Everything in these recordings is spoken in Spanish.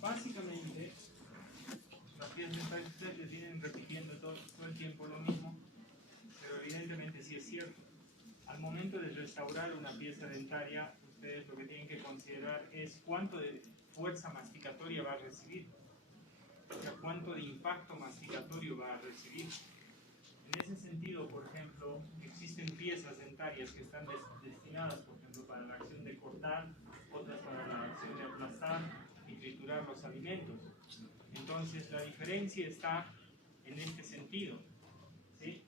básicamente, las piezas dentarias ustedes vienen repitiendo todo el tiempo lo mismo, pero evidentemente sí es cierto. Al momento de restaurar una pieza dentaria, ustedes lo que tienen que considerar es cuánto de fuerza masticatoria va a recibir, o sea, cuánto de impacto masticatorio va a recibir. En ese sentido, por ejemplo, existen piezas dentarias que están destinadas, por ejemplo, para la acción de cortar, otras para la acción de aplastar y triturar los alimentos. Entonces, la diferencia está en este sentido, ¿sí?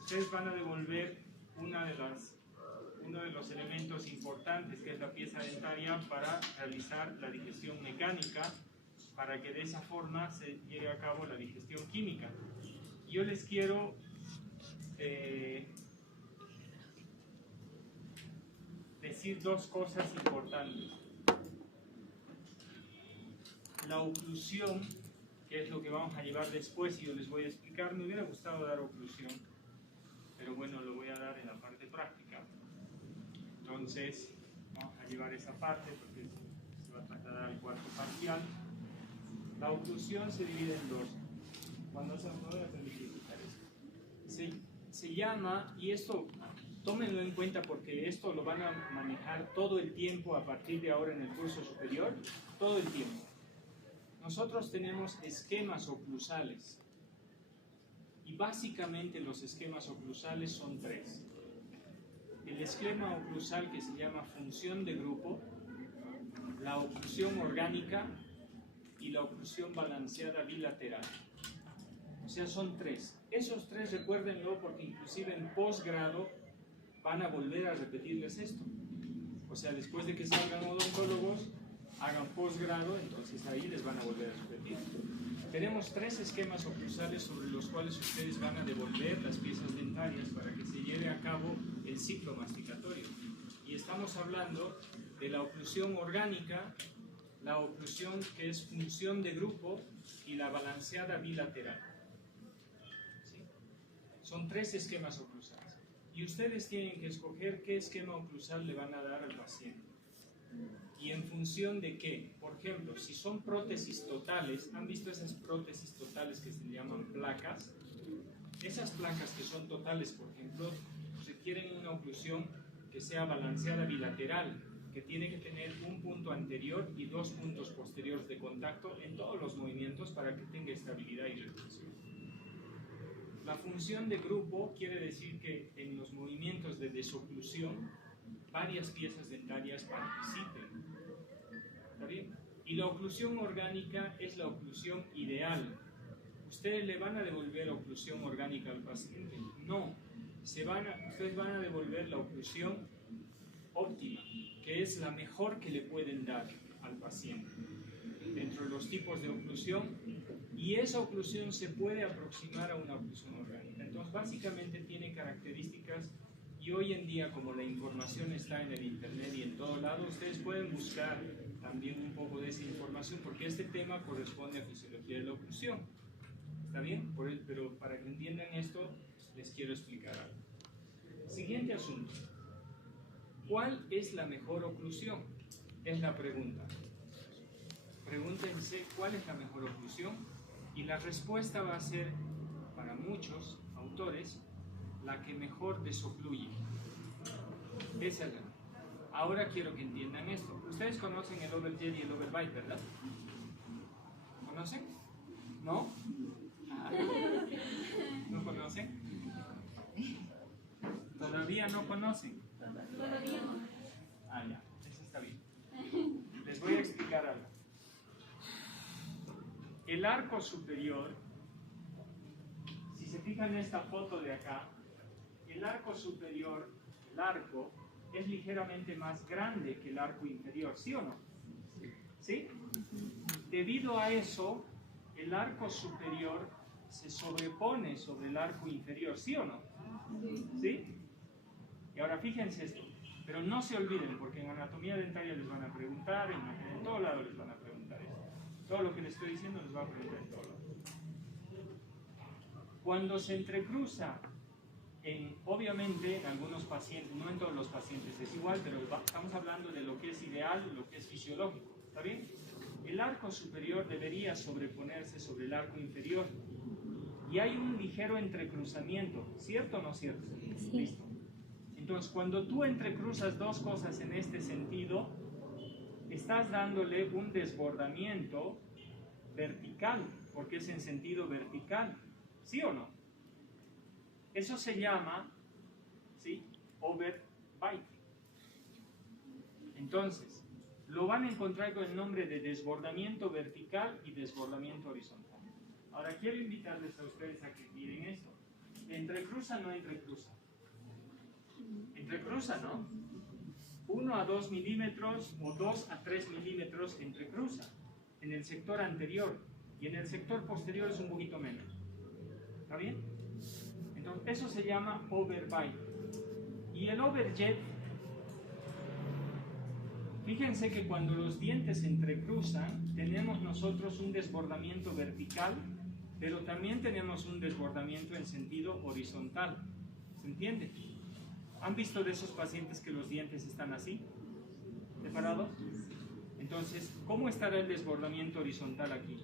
Ustedes van a devolver uno de los elementos importantes, que es la pieza dentaria, para realizar la digestión mecánica, para que de esa forma se lleve a cabo la digestión química. Yo les quiero decir dos cosas importantes. La oclusión, que es lo que vamos a llevar después y yo les voy a explicar. Me hubiera gustado dar oclusión, pero bueno, lo voy a dar en la parte práctica. Entonces, vamos a llevar esa parte porque se va a trasladar al cuarto parcial. La oclusión se divide en dos. Cuando se voy a permitir quitar esto. Se llama, y esto tómenlo en cuenta porque esto lo van a manejar todo el tiempo a partir de ahora en el curso superior, todo el tiempo. Nosotros tenemos esquemas oclusales y básicamente los esquemas oclusales son tres. El esquema oclusal que se llama función de grupo, la oclusión orgánica y la oclusión balanceada bilateral. O sea, son tres. Esos tres recuérdenlo porque inclusive en posgrado van a volver a repetirles esto. O sea, después de que salgan odontólogos, hagan posgrado, entonces ahí les van a volver a repetir. Tenemos tres esquemas oclusales sobre los cuales ustedes van a devolver las piezas dentarias para que se lleve a cabo el ciclo masticatorio. Y estamos hablando de la oclusión orgánica, la oclusión que es función de grupo y la balanceada bilateral. ¿Sí? Son tres esquemas oclusales. Y ustedes tienen que escoger qué esquema oclusal le van a dar al paciente. ¿Y en función de qué? Por ejemplo, si son prótesis totales, ¿han visto esas prótesis totales que se llaman placas? Esas placas que son totales, por ejemplo, requieren una oclusión que sea balanceada bilateral, que tiene que tener un punto anterior y dos puntos posteriores de contacto en todos los movimientos para que tenga estabilidad y retención. La función de grupo quiere decir que en los movimientos de desoclusión varias piezas dentarias participen. ¿Está bien? Y la oclusión orgánica es la oclusión ideal. ¿Ustedes le van a devolver oclusión orgánica al paciente? No. Ustedes van a devolver la oclusión óptima, que es la mejor que le pueden dar al paciente dentro de los tipos de oclusión, y esa oclusión se puede aproximar a una oclusión orgánica. Entonces, básicamente tiene características, y hoy en día, como la información está en el internet y en todo lado, ustedes pueden buscar también un poco de esa información, porque este tema corresponde a fisiología de la oclusión. ¿Está bien? Pero para que entiendan esto, les quiero explicar algo. Siguiente asunto. ¿Cuál es la mejor oclusión? Es la pregunta. Pregúntense cuál es la mejor oclusión y la respuesta va a ser, para muchos autores, la que mejor desocluye. Esa es la. Ahora quiero que entiendan esto. Ustedes conocen el overjet y el overbite, ¿verdad? ¿Conocen? ¿No? ¿No conocen? ¿Todavía no conocen? Todavía no. Ah, ya, eso está bien. Les voy a explicar algo. El arco superior, si se fijan en esta foto de acá, el arco superior, el arco, es ligeramente más grande que el arco inferior, ¿sí o no? ¿Sí? Debido a eso, el arco superior se sobrepone sobre el arco inferior, ¿sí o no? ¿Sí? Y ahora fíjense esto, pero no se olviden, porque en anatomía dentaria les van a preguntar, en todo lado les van a preguntar esto. Todo lo que les estoy diciendo les va a preguntar en todo lado. Cuando se entrecruza, obviamente en algunos pacientes, no en todos los pacientes es igual, pero estamos hablando de lo que es ideal, lo que es fisiológico, ¿está bien? el arco superior debería sobreponerse sobre el arco inferior. Y hay un ligero entrecruzamiento, ¿cierto o no cierto? Sí. Listo. Entonces, cuando tú entrecruzas dos cosas en este sentido, estás dándole un desbordamiento vertical, porque es en sentido vertical, ¿sí o no? Eso se llama, ¿sí?, overbite. Entonces, lo van a encontrar con el nombre de desbordamiento vertical y desbordamiento horizontal. Ahora quiero invitarles a ustedes a que miren esto. ¿Entrecruza o no entrecruza? Entrecruza, ¿no? 1 a 2 milímetros o 2 a 3 milímetros entrecruza en el sector anterior, y en el sector posterior es un poquito menos. ¿Está bien? Entonces, eso se llama overbite. Y el overjet, fíjense que cuando los dientes se entrecruzan, tenemos nosotros un desbordamiento vertical, pero también tenemos un desbordamiento en sentido horizontal. ¿Se entiende? ¿Han visto de esos pacientes que los dientes están así, separados? Entonces, ¿cómo estará el desbordamiento horizontal aquí?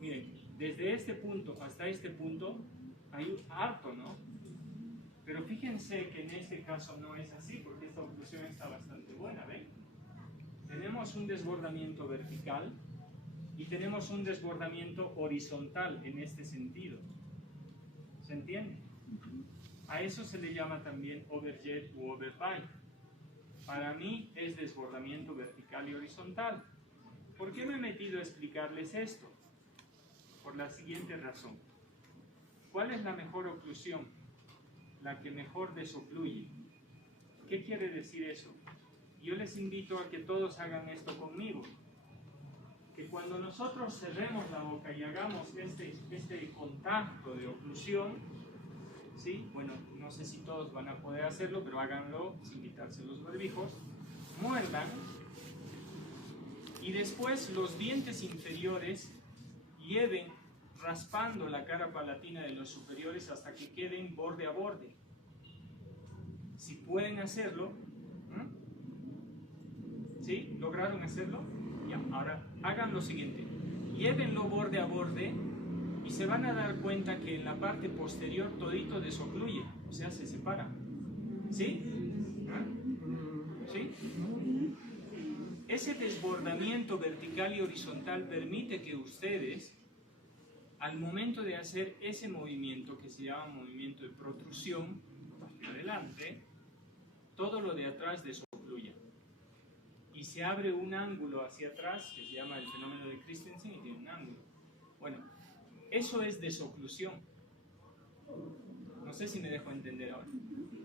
Miren, desde este punto hasta este punto hay harto, ¿no? Pero fíjense que en este caso no es así, porque esta oclusión está bastante buena, ¿ven? Tenemos un desbordamiento vertical y tenemos un desbordamiento horizontal en este sentido. ¿Se entiende? A eso se le llama también overjet u overbite. Para mí es desbordamiento vertical y horizontal. ¿Por qué me he metido a explicarles esto? Por la siguiente razón. ¿Cuál es la mejor oclusión? La que mejor desocluye. ¿Qué quiere decir eso? Yo les invito a que todos hagan esto conmigo. Que cuando nosotros cerremos la boca y hagamos este contacto de oclusión, ¿sí? Bueno, no sé si todos van a poder hacerlo, pero háganlo sin quitarse los barbijos. Muerdan. Y después los dientes inferiores lleven raspando la cara palatina de los superiores hasta que queden borde a borde. Si pueden hacerlo, ¿sí? ¿Lograron hacerlo? Ya, ahora hagan lo siguiente. Llévenlo borde a borde y se van a dar cuenta que en la parte posterior todito desocluye, o sea, se separa. ¿Sí? ¿Sí? Ese desbordamiento vertical y horizontal permite que ustedes, al momento de hacer ese movimiento que se llama movimiento de protrusión hacia adelante, todo lo de atrás desocluya. Y se abre un ángulo hacia atrás, que se llama el fenómeno de Christensen, y tiene un ángulo. Bueno, eso es desoclusión. No sé si me dejo entender ahora.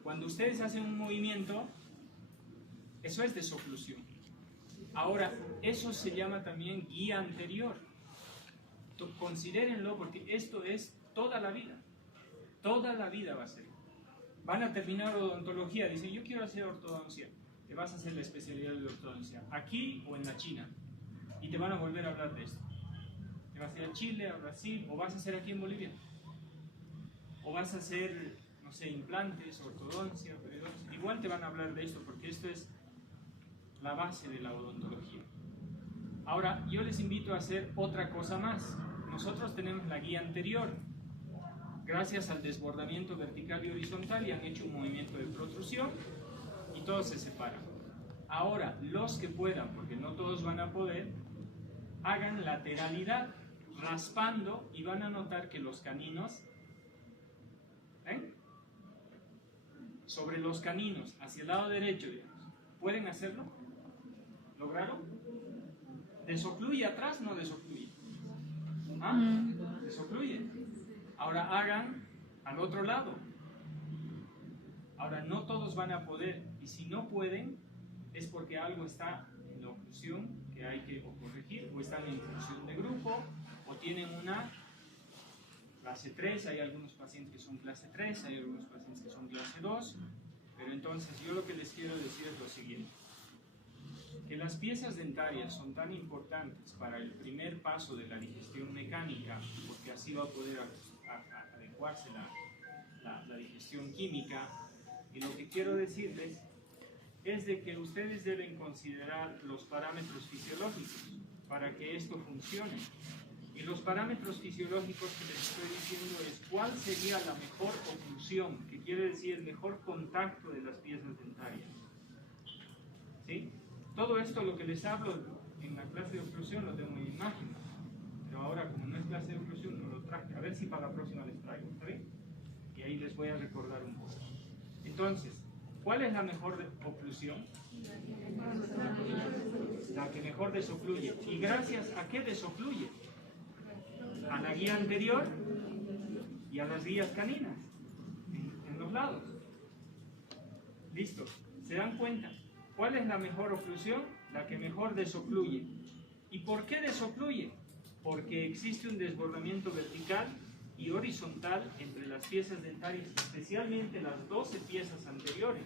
Cuando ustedes hacen un movimiento, eso es desoclusión. Ahora, eso se llama también guía anterior. Considérenlo, porque esto es toda la vida. Toda la vida va a ser. Van a terminar odontología, dicen, yo quiero hacer ortodoncia. Te vas a hacer la especialidad de ortodoncia, aquí o en la China. Y te van a volver a hablar de esto. Te vas a ir a Chile, a Brasil, o vas a hacer aquí en Bolivia. O vas a hacer, no sé, implantes, ortodoncia, periodoncia. Igual te van a hablar de esto, porque esto es la base de la odontología. Ahora, yo les invito a hacer otra cosa más. Nosotros tenemos la guía anterior. Gracias al desbordamiento vertical y horizontal, y han hecho un movimiento de protrusión y todos se separan. Ahora, los que puedan, porque no todos van a poder, hagan lateralidad, raspando, y van a notar que los caninos, sobre los caninos, hacia el lado derecho, digamos, ¿pueden hacerlo? ¿Lograron? ¿Desocluye atrás? No desocluye. ¿Ah? Desocluye. Ahora hagan al otro lado. Ahora, no todos van a poder, y si no pueden, es porque algo está en la oclusión que hay que o corregir, o están en función de grupo, o tienen una clase 3, hay algunos pacientes que son clase 3, hay algunos pacientes que son clase 2, pero entonces yo lo que les quiero decir es lo siguiente, que las piezas dentarias son tan importantes para el primer paso de la digestión mecánica, porque así va a poder adecuarse la digestión química, y lo que quiero decirles es de que ustedes deben considerar los parámetros fisiológicos. para que esto funcione. Y los parámetros fisiológicos que les estoy diciendo es cuál sería la mejor oclusión, que quiere decir el mejor contacto de las piezas dentarias. ¿Sí? Todo esto, lo que les hablo en la clase de oclusión, lo tengo en imagen. Pero ahora, como no es clase de oclusión, no lo traje. A ver si para la próxima les traigo, ¿está bien? Y ahí les voy a recordar un poco. Entonces, ¿cuál es la mejor oclusión? La que mejor desocluye. ¿Y gracias a qué desocluye? A la guía anterior y a las guías caninas en los lados. Listo. ¿Se dan cuenta? ¿Cuál es la mejor oclusión? La que mejor desocluye. ¿Y por qué desocluye? Porque existe un desbordamiento vertical y horizontal entre las piezas dentarias, especialmente las 12 piezas anteriores.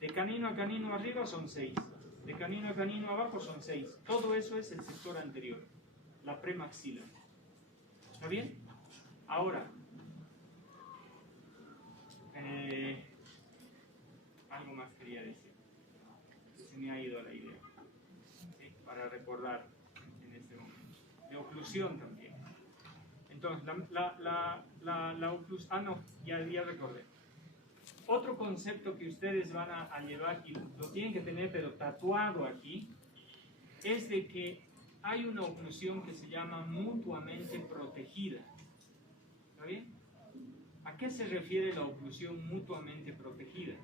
De canino a canino arriba son 6, de canino a canino abajo son 6. Todo eso es el sector anterior, la premaxila. ¿Está bien? Ahora, algo más quería decir. Se me ha ido la idea. ¿Sí? Para recordar en este momento. De oclusión también. Entonces, la oclusión... Ah, no, ya recordé. Otro concepto que ustedes van a llevar, y lo tienen que tener pero tatuado aquí, es de que hay una oclusión que se llama mutuamente protegida. ¿Está bien? ¿A qué se refiere la oclusión mutuamente protegida?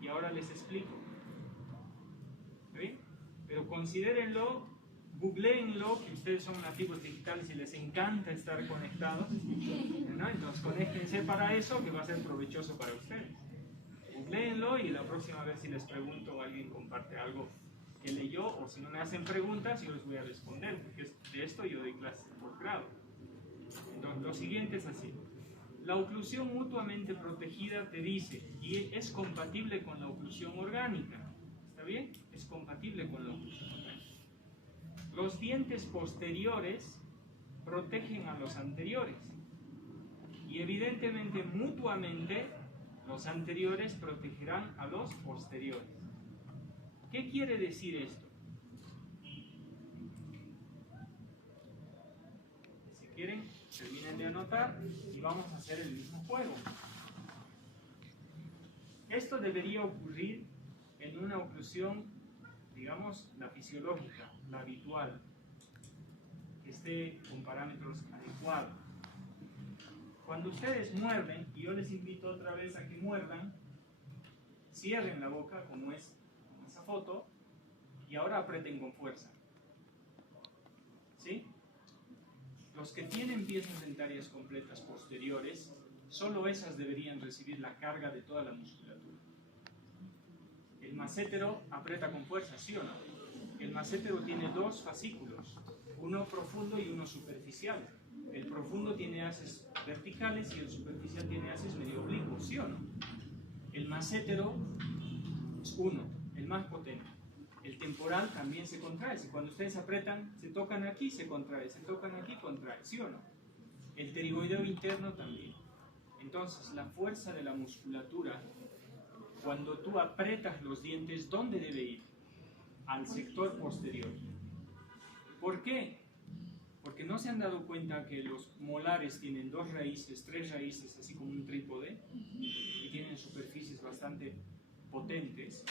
Y ahora les explico. ¿Está bien? Pero considérenlo, googleenlo, que ustedes son nativos digitales y les encanta estar conectados, ¿no? Entonces conéctense para eso, que va a ser provechoso para ustedes. Googleenlo y la próxima vez si les pregunto o alguien comparte algo que leyó, o si no me hacen preguntas, yo les voy a responder, porque de esto yo doy clases de posgrado. Entonces, lo siguiente es así. La oclusión mutuamente protegida te dice, y es compatible con la oclusión orgánica. ¿Está bien? Es compatible con la oclusión orgánica. Los dientes posteriores protegen a los anteriores. Y evidentemente, mutuamente, los anteriores protegerán a los posteriores. ¿Qué quiere decir esto? Si quieren, terminen de anotar y vamos a hacer el mismo juego. Esto debería ocurrir en una oclusión, digamos, la fisiológica, la habitual, que esté con parámetros adecuados. Cuando ustedes muerden, y yo les invito otra vez a que muerdan, cierren la boca como es esa foto y ahora aprieten con fuerza. ¿Sí? Los que tienen piezas dentarias completas posteriores, solo esas deberían recibir la carga de toda la musculatura. El massétero aprieta con fuerza, ¿sí o no? El massétero tiene dos fascículos, uno profundo y uno superficial. El profundo tiene haces verticales y el superficial tiene haces medio oblicuos, ¿sí o no? El massétero es uno, el más potente. El temporal también se contrae. Si cuando ustedes apretan, se tocan aquí, se contrae. Se tocan aquí, contrae, ¿sí o no? El pterigoideo interno también. Entonces, la fuerza de la musculatura, cuando tú apretas los dientes, ¿dónde debe ir? Al sector posterior. ¿Por qué? Porque no se han dado cuenta que los molares tienen 2 raíces, 3 raíces, así como un trípode, y tienen superficies bastante potentes.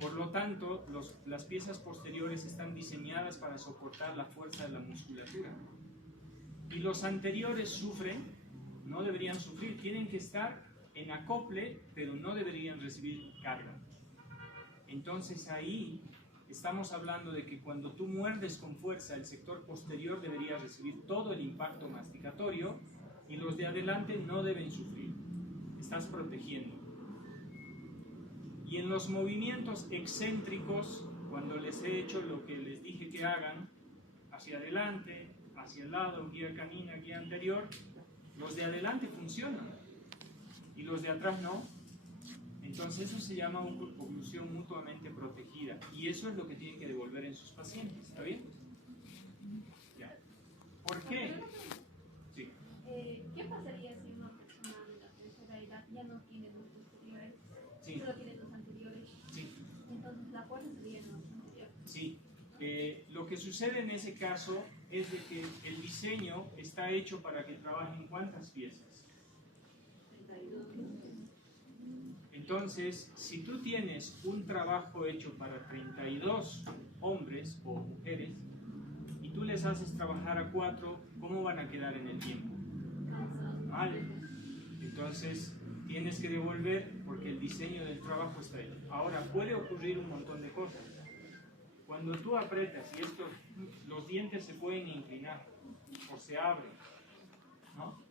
Por lo tanto, las piezas posteriores están diseñadas para soportar la fuerza de la musculatura. Y los anteriores sufren, no deberían sufrir, tienen que estar en acople, pero no deberían recibir carga. Entonces ahí estamos hablando de que cuando tú muerdes con fuerza, el sector posterior debería recibir todo el impacto masticatorio y los de adelante no deben sufrir. Estás protegiendo. Y en los movimientos excéntricos, cuando les he hecho lo que les dije que hagan, hacia adelante, hacia el lado, guía canina, guía anterior, los de adelante funcionan y los de atrás no. Entonces eso se llama oclusión mutuamente protegida y eso es lo que tienen que devolver en sus pacientes, ¿está bien? Ya. ¿Por qué? Sí. ¿Qué pasaría si una persona de la tercera edad ya no tiene los posteriores, Sí. solo tiene los anteriores? Sí. Entonces la fuerza sería en los anteriores. Sí. Lo que sucede en ese caso es de que el diseño está hecho para que trabajen ¿cuántas piezas? 32. Entonces, si tú tienes un trabajo hecho para 32 hombres o mujeres y tú les haces trabajar a 4, ¿cómo van a quedar en el tiempo? Mal. Entonces, tienes que devolver porque el diseño del trabajo está hecho. Ahora, puede ocurrir un montón de cosas. Cuando tú apretas y los dientes se pueden inclinar o se abren, ¿no?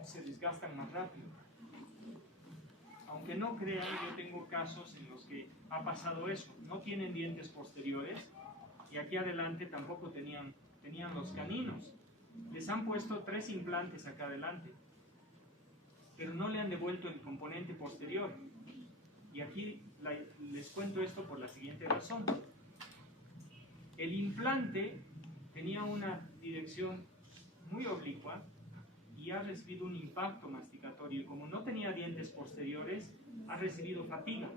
O se desgastan más rápido. Aunque no crean, yo tengo casos en los que ha pasado eso. No tienen dientes posteriores y aquí adelante tampoco tenían los caninos. Les han puesto 3 implantes acá adelante, pero no le han devuelto el componente posterior. Y aquí les cuento esto por la siguiente razón. El implante tenía una dirección muy oblicua y ha recibido un impacto masticatorio. Y como no tenía dientes posteriores, ha recibido fatiga.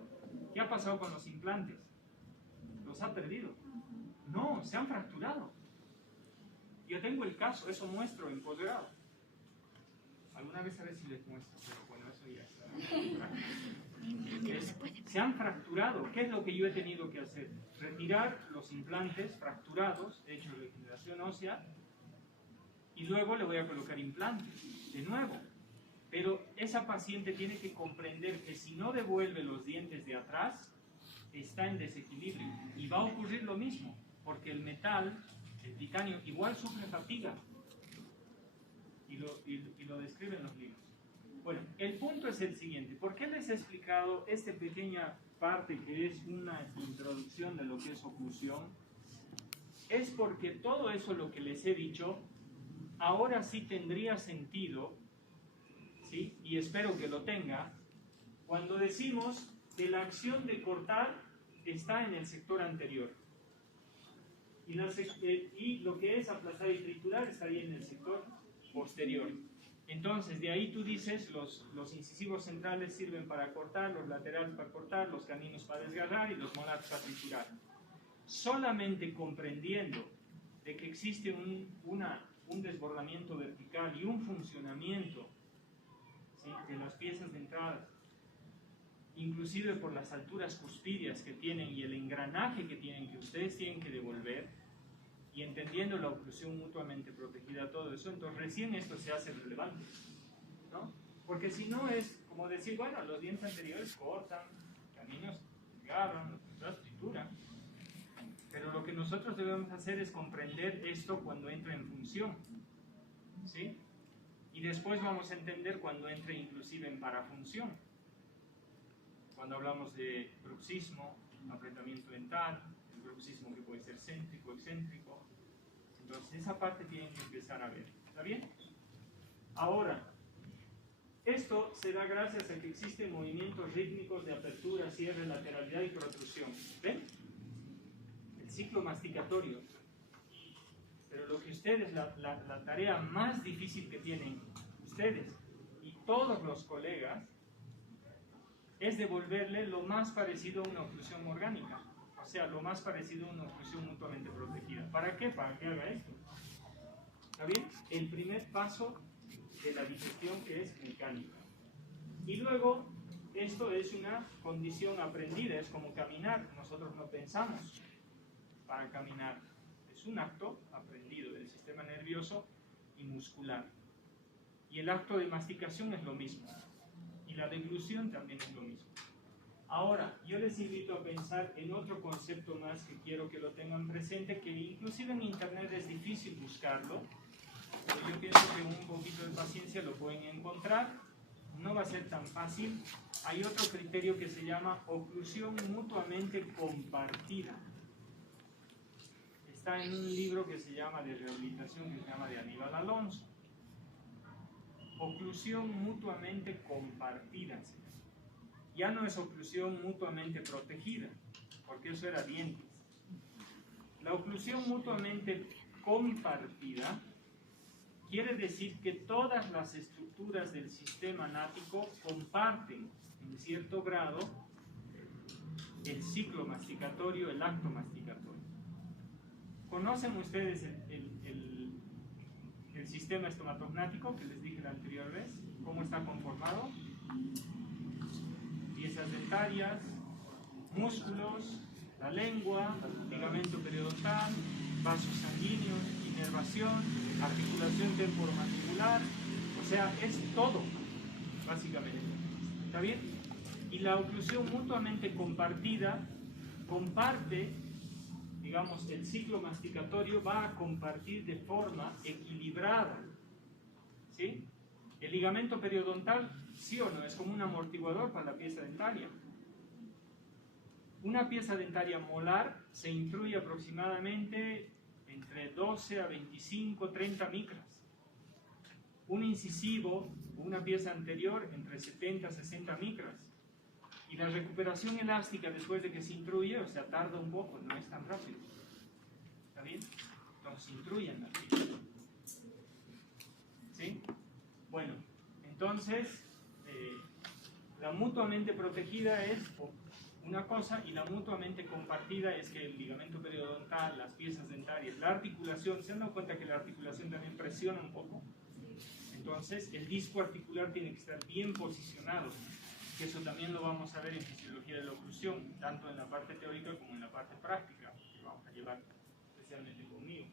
¿Qué ha pasado con los implantes? ¿Los ha perdido? No, se han fracturado. Yo tengo el caso, eso muestro en posgrado. Alguna vez a ver si les muestro, pero bueno, eso ya está. Se han fracturado. ¿Qué es lo que yo he tenido que hacer? Retirar los implantes fracturados, he hecho regeneración ósea, y luego le voy a colocar implantes, de nuevo. Pero esa paciente tiene que comprender que si no devuelve los dientes de atrás, está en desequilibrio. Y va a ocurrir lo mismo, porque el metal, el titanio, igual sufre fatiga. Y lo describen los libros. Bueno, el punto es el siguiente. ¿Por qué les he explicado esta pequeña parte que es una introducción de lo que es oclusión? Es porque todo eso lo que les he dicho, ahora sí tendría sentido, ¿sí? Y espero que lo tenga, cuando decimos que la acción de cortar está en el sector anterior. Y lo que es aplastar y triturar estaría en el sector posterior. Entonces, de ahí tú dices, los incisivos centrales sirven para cortar, los laterales para cortar, los caninos para desgarrar y los molares para triturar. Solamente comprendiendo de que existe un desbordamiento vertical y un funcionamiento, ¿sí?, de las piezas de entrada, inclusive por las alturas cuspidias que tienen y el engranaje que tienen, que ustedes tienen que devolver, y entendiendo la oclusión mutuamente protegida, todo eso, entonces recién esto se hace relevante, ¿no? Porque si no es como decir, bueno, los dientes anteriores cortan, caninos desgarran, los trituran, pero lo que nosotros debemos hacer es comprender esto cuando entra en función, ¿sí? Y después vamos a entender cuando entre inclusive en parafunción, cuando hablamos de bruxismo, apretamiento dental, el bruxismo que puede ser céntrico, excéntrico. Entonces esa parte tienen que empezar a ver, ¿está bien? Ahora, esto se da gracias a que existen movimientos rítmicos de apertura, cierre, lateralidad y protrusión. ¿Ven? El ciclo masticatorio. Pero lo que ustedes, la tarea más difícil que tienen ustedes y todos los colegas, es devolverle lo más parecido a una oclusión orgánica. O sea, lo más parecido a una oclusión mutuamente protegida. ¿Para qué? Para que haga esto. ¿Está bien? El primer paso de la digestión, que es mecánica. Y luego, esto es una condición aprendida, es como caminar. Nosotros no pensamos para caminar. Es un acto aprendido del sistema nervioso y muscular. Y el acto de masticación es lo mismo. Y la deglución también es lo mismo. Ahora, yo les invito a pensar en otro concepto más que quiero que lo tengan presente, que inclusive en internet es difícil buscarlo, pero yo pienso que un poquito de paciencia lo pueden encontrar. No va a ser tan fácil. Hay otro criterio que se llama oclusión mutuamente compartida. Está en un libro que se llama de rehabilitación, que se llama de Aníbal Alonso. Oclusión mutuamente compartida. Ya no es oclusión mutuamente protegida, porque eso era dientes. La oclusión mutuamente compartida quiere decir que todas las estructuras del sistema nático comparten en cierto grado el ciclo masticatorio, el acto masticatorio. ¿Conocen ustedes el sistema estomatognático que les dije la anterior vez? ¿Cómo está conformado? Piezas dentarias, músculos, la lengua, ligamento periodontal, vasos sanguíneos, inervación, articulación temporomandibular, o sea, es todo, básicamente. ¿Está bien? Y la oclusión mutuamente compartida comparte, digamos, el ciclo masticatorio va a compartir de forma equilibrada. ¿Sí? El ligamento periodontal, sí o no, es como un amortiguador para la pieza dentaria. Una pieza dentaria molar se intruye aproximadamente entre 12 a 25, 30 micras. Un incisivo, una pieza anterior, entre 70 a 60 micras. Y la recuperación elástica después de que se intruye, o sea, tarda un poco, no es tan rápido. ¿Está bien? Entonces se intruyen la pieza. ¿Sí? Bueno, entonces, la mutuamente protegida es una cosa y la mutuamente compartida es que el ligamento periodontal, las piezas dentarias, la articulación, ¿se han dado cuenta que la articulación también presiona un poco? Entonces, el disco articular tiene que estar bien posicionado, que eso también lo vamos a ver en fisiología de la oclusión, tanto en la parte teórica como en la parte práctica, que vamos a llevar especialmente conmigo.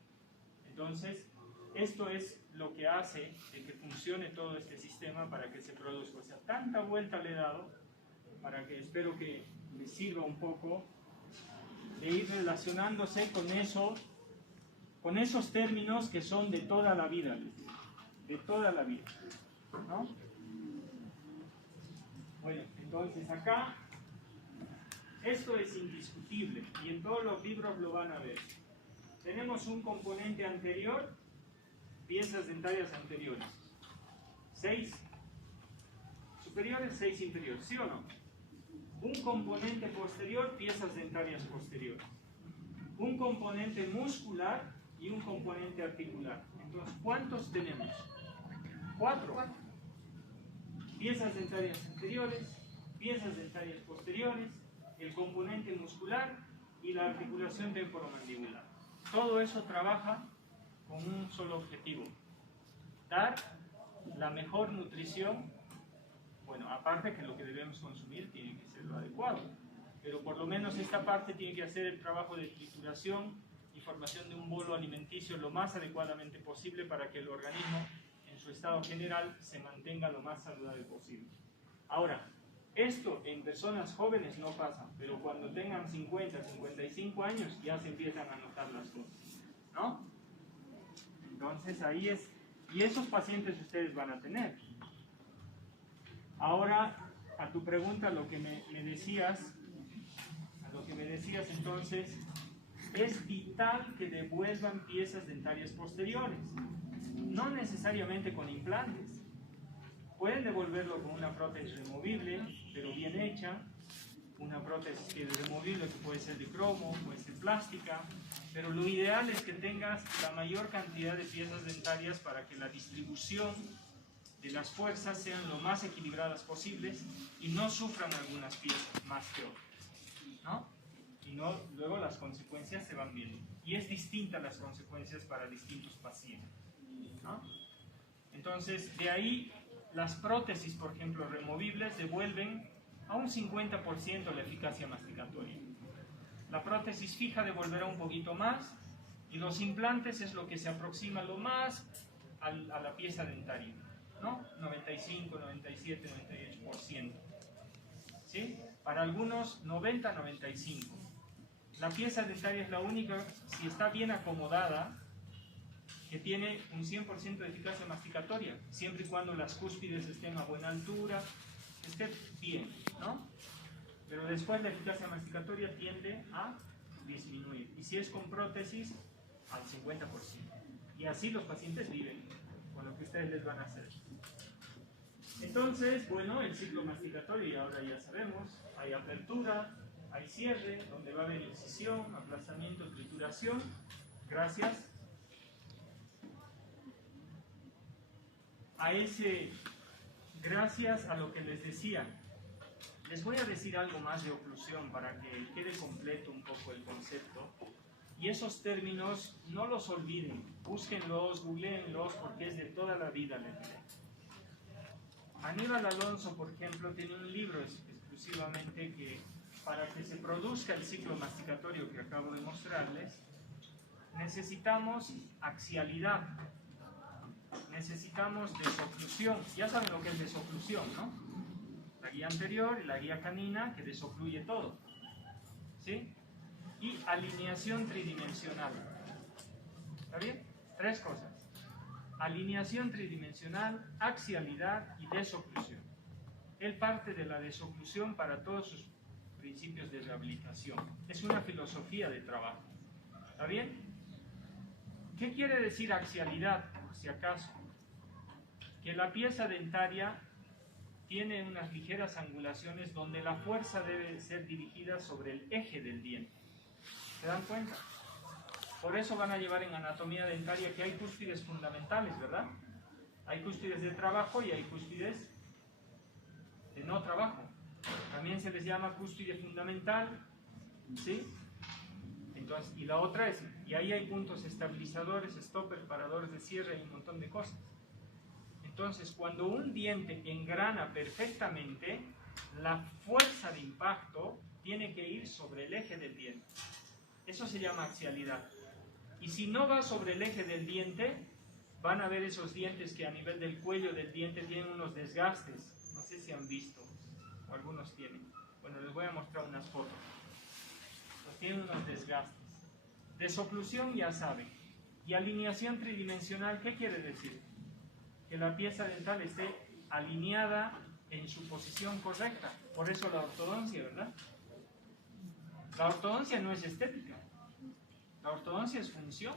Entonces, esto es lo que hace de que funcione todo este sistema para que se produzca. O sea, tanta vuelta le he dado para que espero que les sirva un poco de ir relacionándose con eso, con esos términos que son de toda la vida, de toda la vida, ¿no? Bueno, entonces acá esto es indiscutible y en todos los libros lo van a ver. Tenemos un componente anterior, piezas dentarias anteriores, 6 superiores, 6 inferiores, ¿sí o no? Un componente posterior, piezas dentarias posteriores. Un componente muscular y un componente articular. Entonces, ¿cuántos tenemos? 4. Piezas dentarias anteriores, piezas dentarias posteriores, el componente muscular y la articulación temporomandibular. Todo eso trabaja con un solo objetivo: dar la mejor nutrición. Bueno, aparte que lo que debemos consumir tiene que ser lo adecuado, pero por lo menos esta parte tiene que hacer el trabajo de trituración y formación de un bolo alimenticio lo más adecuadamente posible para que el organismo en su estado general se mantenga lo más saludable posible. Ahora, esto en personas jóvenes no pasa, pero cuando tengan 50, 55 años ya se empiezan a notar las cosas, ¿no? Entonces ahí es, y esos pacientes ustedes van a tener. Ahora, a tu pregunta, lo que me decías, entonces, es vital que devuelvan piezas dentarias posteriores, no necesariamente con implantes. Pueden devolverlo con una prótesis removible, pero bien hecha, una prótesis que es removible, que puede ser de cromo, puede ser plástica, pero lo ideal es que tengas la mayor cantidad de piezas dentarias para que la distribución de las fuerzas sean lo más equilibradas posibles y no sufran algunas piezas más que otras, ¿no? Y no, luego las consecuencias se van viendo. Y es distinta las consecuencias para distintos pacientes, ¿no? Entonces, de ahí, las prótesis, por ejemplo, removibles, devuelven a un 50% la eficacia masticatoria. La prótesis fija devolverá un poquito más y los implantes es lo que se aproxima lo más a la pieza dentaria, ¿no? 95, 97, 98%. ¿Sí? Para algunos 90, 95. La pieza dentaria es la única, si está bien acomodada, que tiene un 100% de eficacia masticatoria, siempre y cuando las cúspides estén a buena altura, esté bien, ¿no? Pero después la eficacia masticatoria tiende a disminuir. Y si es con prótesis, al 50%. Y así los pacientes viven con lo que ustedes les van a hacer. Entonces, bueno, el ciclo masticatorio, ahora ya sabemos, hay apertura, hay cierre, donde va a haber incisión, aplastamiento, trituración. Gracias a lo que les decía. Les voy a decir algo más de oclusión para que quede completo un poco el concepto. Y esos términos no los olviden, búsquenlos, googleenlos, porque es de toda la vida la epilepsia. Aníbal Alonso, por ejemplo, tiene un libro exclusivamente que para que se produzca el ciclo masticatorio que acabo de mostrarles, necesitamos axialidad, necesitamos desoclusión. Ya saben lo que es desoclusión, ¿no? La guía anterior y la guía canina que desocluye todo, ¿sí? Y alineación tridimensional. ¿Está bien? Tres cosas: alineación tridimensional, axialidad y desoclusión. Él parte de la desoclusión para todos sus principios de rehabilitación. Es una filosofía de trabajo. ¿Está bien? ¿Qué quiere decir axialidad, por si acaso? Que la pieza dentaria tiene unas ligeras angulaciones donde la fuerza debe ser dirigida sobre el eje del diente. ¿Se dan cuenta? Por eso van a llevar en anatomía dentaria que hay cúspides fundamentales, ¿verdad? Hay cúspides de trabajo y hay cúspides de no trabajo. También se les llama cúspide fundamental, ¿sí? Entonces, y la otra es, y ahí hay puntos estabilizadores, stoppers, paradores de cierre y un montón de cosas. Entonces, cuando un diente engrana perfectamente, la fuerza de impacto tiene que ir sobre el eje del diente. Eso se llama axialidad. Y si no va sobre el eje del diente, van a ver esos dientes que a nivel del cuello del diente tienen unos desgastes. No sé si han visto, o algunos tienen. Bueno, les voy a mostrar unas fotos. Tienen unos desgastes. Desoclusión ya saben. Y alineación tridimensional, ¿qué quiere decir? Que la pieza dental esté alineada en su posición correcta. Por eso la ortodoncia, ¿verdad? La ortodoncia no es estética. La ortodoncia es función.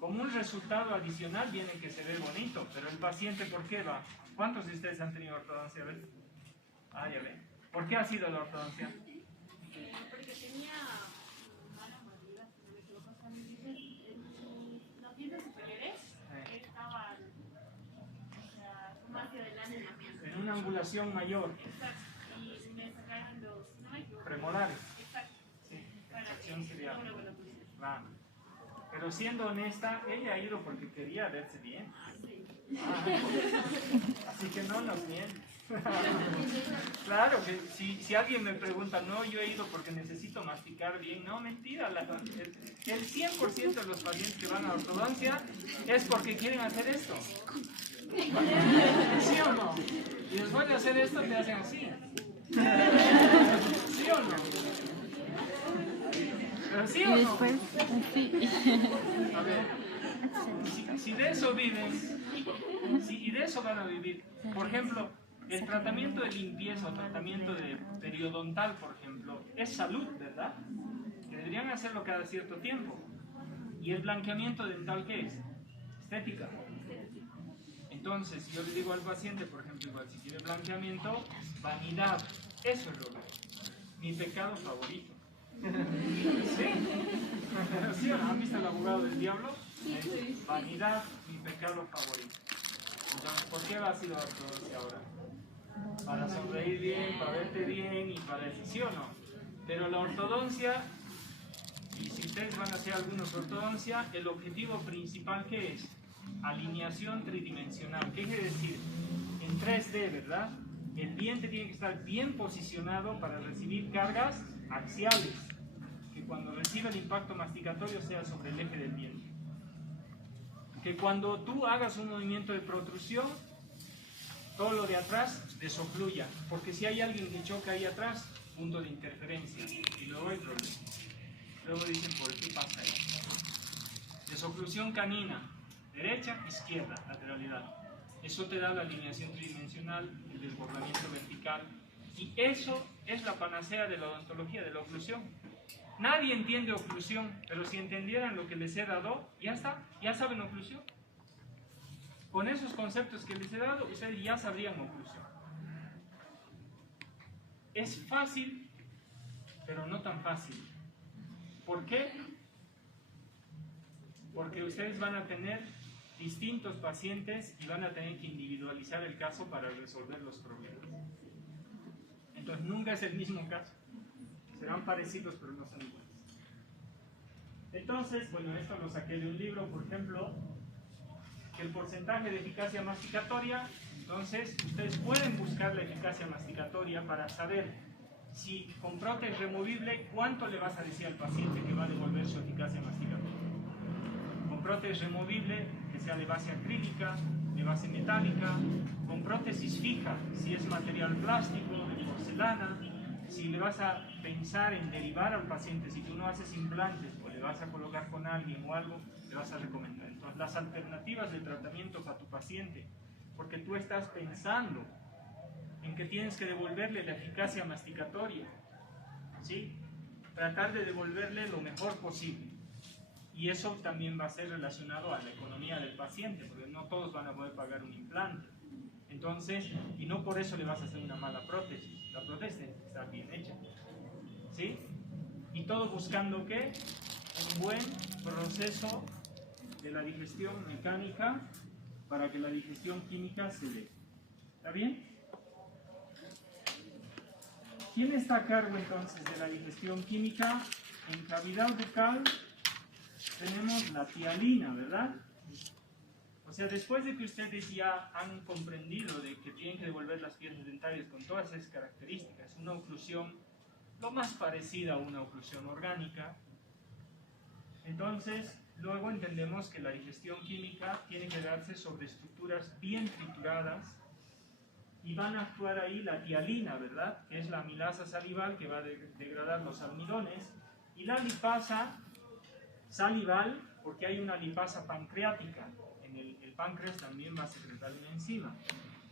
Como un resultado adicional viene que se ve bonito, pero el paciente, ¿por qué va? ¿Cuántos de ustedes han tenido ortodoncia? ¿Ves? Ah, ya ven. ¿Por qué ha sido la ortodoncia? Porque tenía mala mordida, si no me equivoco, o sea, los dientes superiores estaban, o sea, como hacia adelante. En una angulación mayor. Exacto, y me sacaron los, no me equivoco. Premolares. Exacto. Sí, Para extracción serial. que Va. Pero siendo honesta, ella ha ido porque quería verse bien. Así que no nos miente. Claro, que si alguien me pregunta, no, yo he ido porque necesito masticar bien, no, mentira. El 100% de los pacientes que van a ortodoncia es porque quieren hacer esto. ¿Sí o no? Y después de hacer esto te hacen así. ¿Sí o no? ¿Pero sí o no? A ver, si de eso viven, y de eso van a vivir, por ejemplo, el tratamiento de limpieza o tratamiento de periodontal, por ejemplo, es salud, ¿verdad? Que deberían hacerlo cada cierto tiempo. ¿Y el blanqueamiento dental qué es? Estética. Entonces, si yo le digo al paciente, por ejemplo, igual si quiere blanqueamiento, vanidad, eso es lo que es. Mi pecado favorito. ¿Sí? ¿Sí o no? ¿Han visto El abogado del diablo? Vanidad, mi pecado favorito. Entonces, ¿por qué vas a ir a la ortodoncia ahora? Para sonreír bien, para verte bien y para decir sí o no. Pero la ortodoncia, y si ustedes van a hacer algunos ortodoncia, el objetivo principal ¿qué es? Alineación tridimensional. ¿Qué quiere decir? En 3D, ¿verdad? El diente tiene que estar bien posicionado para recibir cargas axiales, que cuando reciba el impacto masticatorio sea sobre el eje del diente. Que cuando tú hagas un movimiento de protrusión, todo lo de atrás desocluya, porque si hay alguien que choca ahí atrás, punto de interferencia, y luego hay problema. Luego dicen, ¿por qué pasa eso? Desoclusión canina, derecha, izquierda, lateralidad. Eso te da la alineación tridimensional, el desbordamiento vertical, y eso es la panacea de la odontología, de la oclusión. Nadie entiende oclusión, pero si entendieran lo que les he dado, ya está, ya saben oclusión. Con esos conceptos que les he dado, ustedes ya sabrían oclusión. Es fácil, pero no tan fácil. ¿Por qué? Porque ustedes van a tener distintos pacientes y van a tener que individualizar el caso para resolver los problemas. Entonces nunca es el mismo caso. Serán parecidos, pero no son iguales. Entonces, bueno, esto lo saqué de un libro, por ejemplo, que el porcentaje de eficacia masticatoria, entonces ustedes pueden buscar la eficacia masticatoria para saber si con prótesis removible, ¿cuánto le vas a decir al paciente que va a devolver su eficacia masticatoria? Con prótesis removible, que sea de base acrílica, de base metálica, con prótesis fija, si es material plástico, de porcelana, si le vas a pensar en derivar al paciente, si tú no haces implantes o le vas a colocar con alguien o algo, le vas a recomendar. Entonces, las alternativas de tratamiento para tu paciente, porque tú estás pensando en que tienes que devolverle la eficacia masticatoria, ¿sí? Tratar de devolverle lo mejor posible. Y eso también va a ser relacionado a la economía del paciente, porque no todos van a poder pagar un implante. Entonces, y no por eso le vas a hacer una mala prótesis. La prótesis está bien hecha, ¿sí? Y todo buscando ¿qué? Un buen proceso de la digestión mecánica para que la digestión química se dé. ¿Está bien? ¿Quién está a cargo entonces de la digestión química? En cavidad bucal tenemos la tialina, ¿verdad? O sea, después de que ustedes ya han comprendido de que tienen que devolver las piezas dentarias con todas esas características, una oclusión lo más parecida a una oclusión orgánica, entonces luego entendemos que la digestión química tiene que darse sobre estructuras bien trituradas y van a actuar ahí la tialina, ¿verdad? Que es la amilasa salival que va a degradar los almidones, y la lipasa salival, porque hay una lipasa pancreática. En el páncreas también va a secretar una enzima.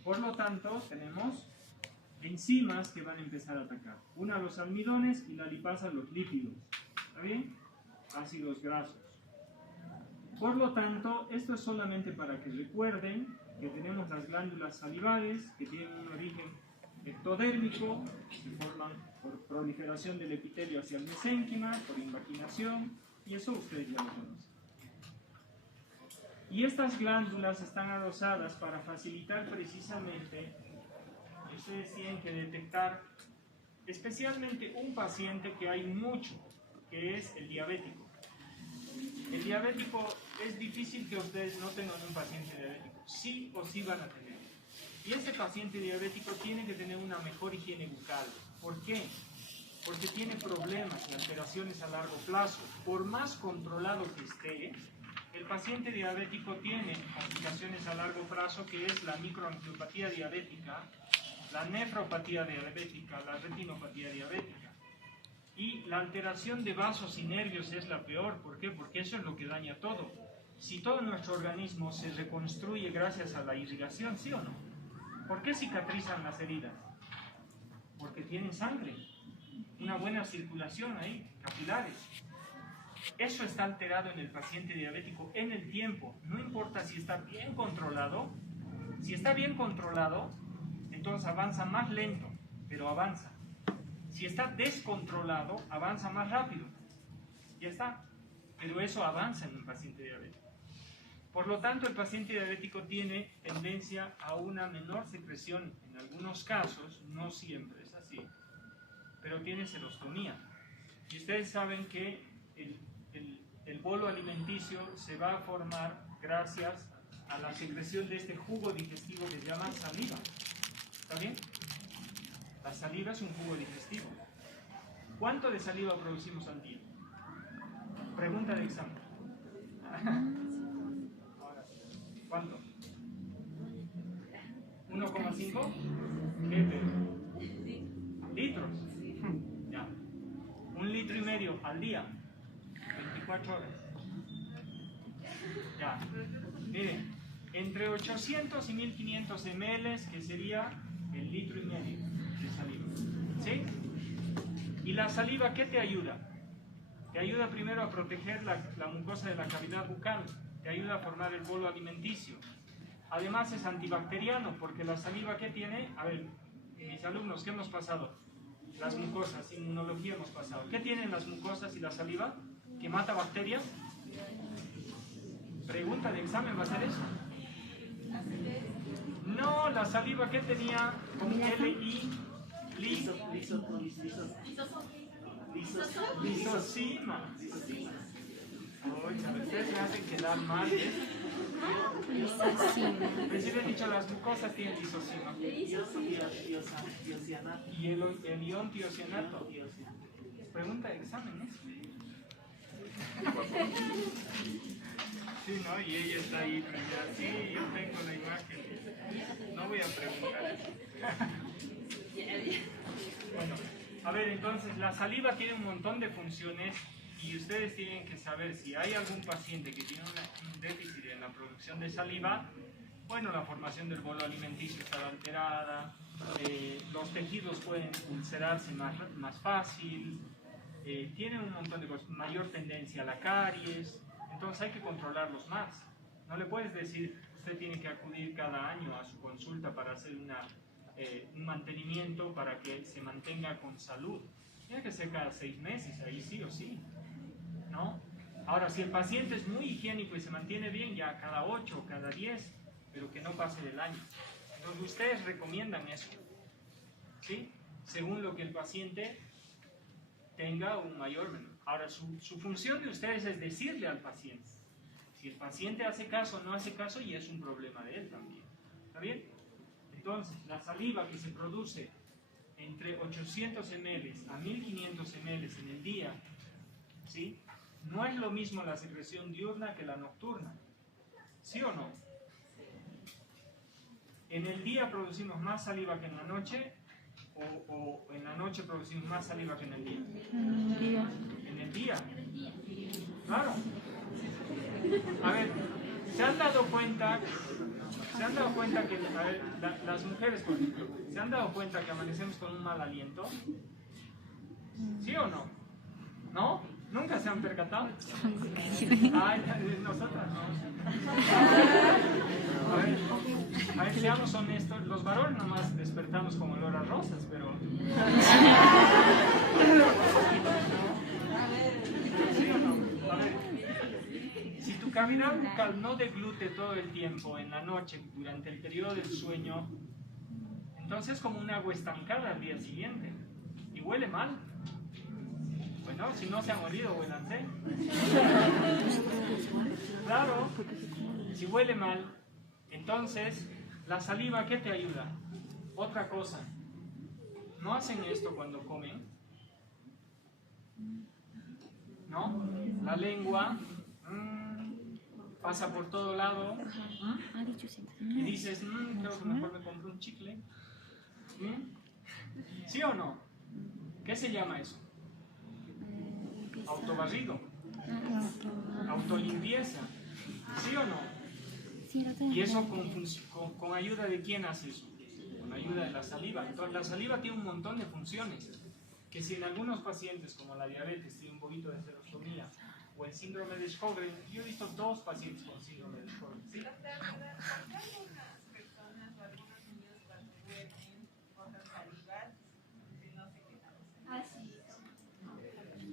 Por lo tanto, tenemos enzimas que van a empezar a atacar. Una los almidones y la lipasa los lípidos. ¿Está bien? Ácidos grasos. Por lo tanto, esto es solamente para que recuerden que tenemos las glándulas salivales que tienen un origen ectodérmico, se forman por proliferación del epitelio hacia el mesénquima, por invaginación, y eso ustedes ya lo conocen. Y estas glándulas están adosadas para facilitar precisamente, ustedes tienen que detectar especialmente un paciente que hay mucho, que es el diabético. El diabético, es difícil que ustedes no tengan un paciente diabético, sí o sí van a tener. Y ese paciente diabético tiene que tener una mejor higiene bucal. ¿Por qué? Porque tiene problemas y alteraciones a largo plazo. Por más controlado que esté, el paciente diabético tiene complicaciones a largo plazo, que es la microangiopatía diabética, la nefropatía diabética, la retinopatía diabética. Y la alteración de vasos y nervios es la peor. ¿Por qué? Porque eso es lo que daña todo. Si todo nuestro organismo se reconstruye gracias a la irrigación, ¿sí o no? ¿Por qué cicatrizan las heridas? Porque tienen sangre, una buena circulación ahí, capilares. Eso está alterado en el paciente diabético en el tiempo. No importa si está bien controlado. Si está bien controlado, entonces avanza más lento, pero avanza. Si está descontrolado, avanza más rápido. Ya está. Pero eso avanza en un paciente diabético. Por lo tanto, el paciente diabético tiene tendencia a una menor secreción en algunos casos, no siempre es así, pero tiene serostomía. Y ustedes saben que el bolo alimenticio se va a formar gracias a la secreción de este jugo digestivo que se llama saliva. ¿Está bien? La saliva es un jugo digestivo. ¿Cuánto de saliva producimos al día? Pregunta de examen. ¿Cuánto? ¿1,5? ¿Qué? ¿Litros? Ya. 1,5 litros al día. 24 horas. Ya. Miren, entre 800 y 1500 ml, que sería el 1,5 litros de saliva. ¿Sí? ¿Y la saliva qué te ayuda? Te ayuda primero a proteger la mucosa de la cavidad bucal. Te ayuda a formar el bolo alimenticio. Además es antibacteriano, porque la saliva ¿qué tiene? A ver, mis alumnos, ¿qué hemos pasado? Las mucosas, inmunología hemos pasado. ¿Qué tienen las mucosas y la saliva? ¿Que mata bacterias? Pregunta de examen, ¿va a ser eso? No, la saliva ¿qué tenía? Con lisosima. ustedes me hacen quedar mal. Recién he dicho, las mucosas tienen lisocima. Y el ion tiocianato. Pregunta de examen, ¿no? Sí, ¿no? Y ella está ahí frente a sí, yo tengo la imagen. No voy a preguntar. Bueno, a ver, entonces la saliva tiene un montón de funciones y ustedes tienen que saber si hay algún paciente que tiene un déficit en la producción de saliva. Bueno, la formación del bolo alimenticio está alterada, los tejidos pueden ulcerarse más fácil, tienen un montón de cosas, mayor tendencia a la caries, entonces hay que controlarlos más. No le puedes decir, usted tiene que acudir cada año a su consulta para hacer un mantenimiento para que se mantenga con salud. Tiene que ser cada 6 meses, ahí sí o sí, ¿no? Ahora, si el paciente es muy higiénico y se mantiene bien, ya cada 8 o cada 10, pero que no pase del año. Entonces, ustedes recomiendan eso, ¿sí? Según lo que el paciente tenga un mayor o menor. Ahora, su función de ustedes es decirle al paciente. Si el paciente hace caso o no hace caso, y es un problema de él también. ¿Está bien? Entonces, la saliva que se produce entre 800 ml a 1500 ml en el día, ¿sí? No es lo mismo la secreción diurna que la nocturna. ¿Sí o no? ¿En el día producimos más saliva que en la noche? ¿O en la noche producimos más saliva que en el día? En el día. ¿En el día? Claro. A ver, ¿se han dado cuenta que, a ver, las mujeres, por ejemplo, ¿se han dado cuenta que amanecemos con un mal aliento? ¿Sí o no? ¿No? ¿Nunca se han percatado? Ay, nosotras no. A ver, seamos honestos, los varones nomás despertamos con olor a rosas, pero... ¿Sí o no? A ver, si tu cavidad bucal no deglute todo el tiempo en la noche, durante el periodo del sueño, entonces es como un agua estancada al día siguiente y huele mal. Bueno, si no se han olido, huélanse. Claro, si huele mal, entonces la saliva, ¿qué te ayuda? Otra cosa, ¿no hacen esto cuando comen? ¿No? La lengua pasa por todo lado y dices, creo que mejor me compro un chicle. ¿Sí o no? ¿Qué se llama eso? Autobarrido, autolimpieza, ¿sí o no? Y eso con ayuda de quién hace eso, con ayuda de la saliva. Entonces la saliva tiene un montón de funciones, que si en algunos pacientes como la diabetes tiene un poquito de serostomía o el síndrome de Sjögren, yo he visto 2 pacientes con síndrome de Sjögren. ¿Sí? ¿Por qué algunas personas o algunos niños cuando duermen botan saliva y no se quedan?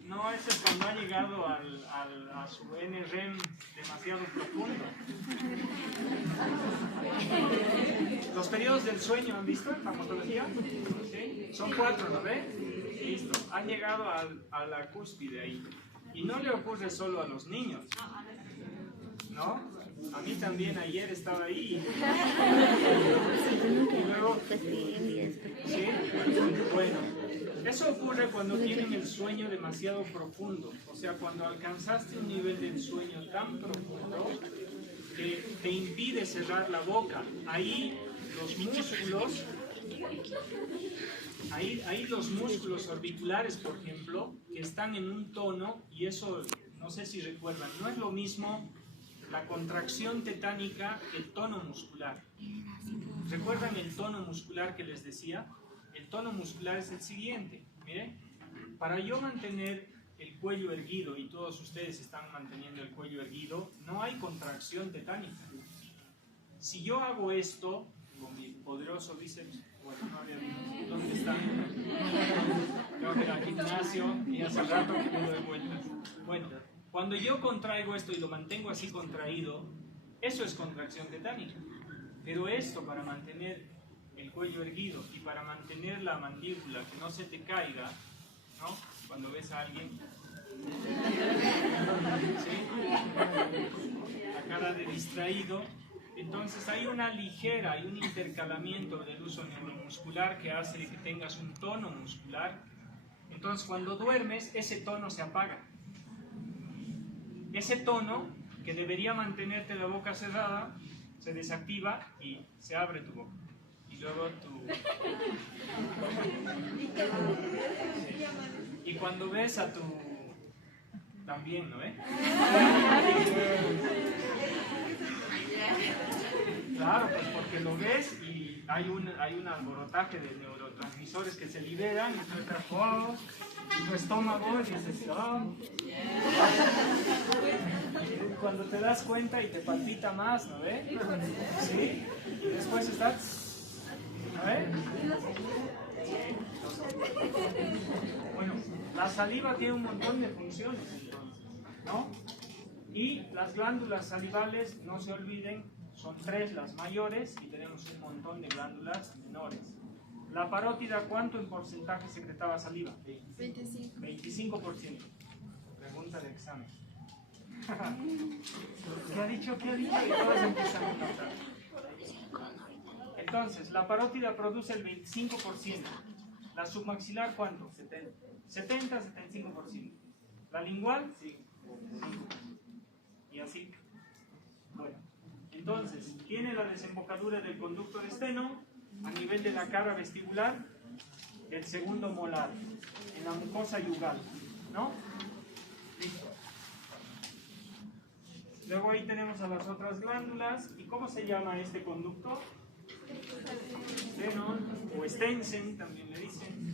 No, eso es cuando ha llegado a su NREM demasiado profundo. Los periodos del sueño, ¿han visto en farmacología? ¿Sí? Son 4, ¿no ve? Listo, han llegado a la cúspide ahí. Y no le ocurre solo a los niños, ¿no? A mí también ayer estaba ahí. Y luego, ¿sí? Bueno, eso ocurre cuando tienen el sueño demasiado profundo. O sea, cuando alcanzaste un nivel del sueño tan profundo que te impide cerrar la boca. Ahí los músculos orbiculares, por ejemplo, que están en un tono, y eso, no sé si recuerdan, no es lo mismo la contracción tetánica que el tono muscular. ¿Recuerdan el tono muscular que les decía? El tono muscular es el siguiente. Miren, para yo mantener el cuello erguido, y todos ustedes están manteniendo el cuello erguido, no hay contracción tetánica. Si yo hago esto con mi poderoso bíceps, bueno, no había visto, ¿dónde están? Tengo que ir al gimnasio y hace rato que me doy vueltas. Bueno, cuando yo contraigo esto y lo mantengo así contraído, eso es contracción tetánica. Pero esto, para mantener el cuello erguido y para mantener la mandíbula que no se te caiga, ¿no? Cuando ves a alguien, ¿sí? de distraído, entonces hay un intercalamiento del uso neuromuscular que hace que tengas un tono muscular. Entonces cuando duermes, ese tono se apaga. Ese tono, que debería mantenerte la boca cerrada, se desactiva y se abre tu boca. Y luego y cuando ves a tu... También, ¿no? Claro, pues porque lo ves y hay un alborotaje de neurotransmisores que se liberan y tú estás, oh, y tu estómago y dices, oh. Cuando te das cuenta y te palpita más, ¿no ves? Sí, y después estás, ¿no ves? Bueno, la saliva tiene un montón de funciones, entonces, ¿no? Y las glándulas salivales, no se olviden, son 3 las mayores y tenemos un montón de glándulas menores. La parótida, ¿cuánto en porcentaje secretaba saliva? 25%. 25%. Pregunta de examen. ¿Qué ha dicho? ¿Qué ha dicho? Y todos empiezan a notar. Entonces, la parótida produce el 25%. La submaxilar, ¿cuánto? 70-75%. La lingual, 5%. Y así. Bueno, entonces, tiene la desembocadura del conducto de esteno a nivel de la cara vestibular del segundo molar, en la mucosa yugal, ¿no? Listo. Luego ahí tenemos a las otras glándulas. ¿Y cómo se llama este conducto? Stenon o Stensen, también le dicen.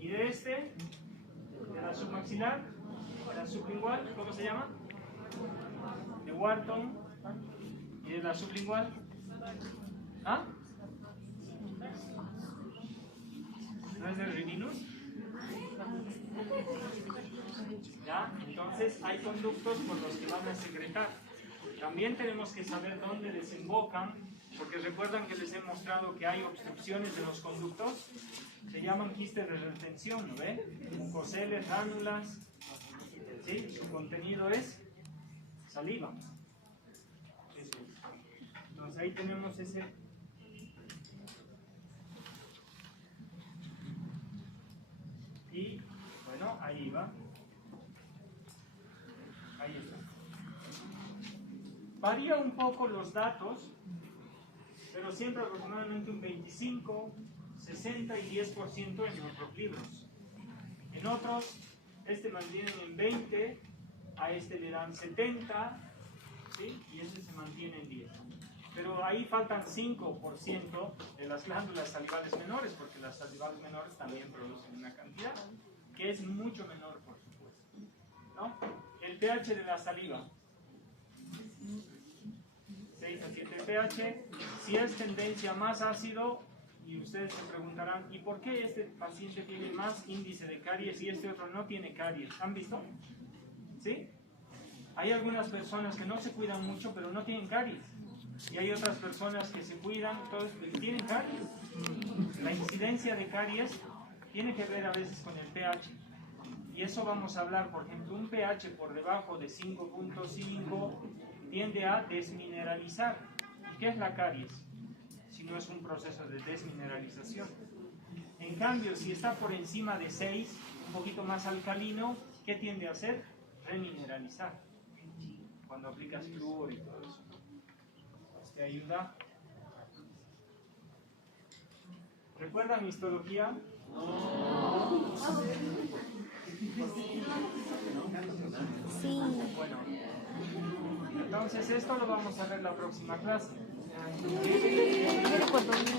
Y de de la submaxilar, de la sublingual, ¿cómo se llama? De Wharton. ¿Y de la sublingual? ¿Ah? ¿No es de Rininus? ¿Ya? Entonces hay conductos por los que van a secretar. También tenemos que saber dónde desembocan, porque recuerdan que les he mostrado que hay obstrucciones de los conductos. Se llaman quistes de retención, ¿no ven? Mucoceles, ránulas. ¿Sí? Su contenido es saliva. Eso es. Entonces ahí tenemos ese. Y bueno, ahí va. Ahí está. Varía un poco los datos, pero siempre aproximadamente un 25, 60 y 10% en nuestros libros. En otros, mantienen en 20, a este le dan 70, ¿sí? Y este se mantiene en 10. Pero ahí faltan 5% de las glándulas salivales menores, porque las salivales menores también producen una cantidad, que es mucho menor, por supuesto, ¿no? El pH de la saliva, 6 a 7 pH. Si es tendencia más ácido, y ustedes se preguntarán, ¿y por qué este paciente tiene más índice de caries y este otro no tiene caries? ¿Han visto? ¿Sí? Hay algunas personas que no se cuidan mucho, pero no tienen caries. Y hay otras personas que se cuidan, entonces tienen caries. La incidencia de caries tiene que ver a veces con el pH. Y eso vamos a hablar, por ejemplo, un pH por debajo de 5.5 tiende a desmineralizar. ¿Y qué es la caries? Si no es un proceso de desmineralización. En cambio, si está por encima de 6, un poquito más alcalino, ¿qué tiende a hacer? Remineralizar. Cuando aplicas flúor y todo eso. ¿Te ayuda? ¿Recuerdan histología? No. Sí. Bueno, entonces esto lo vamos a ver la próxima clase. Yo recuerdo bien.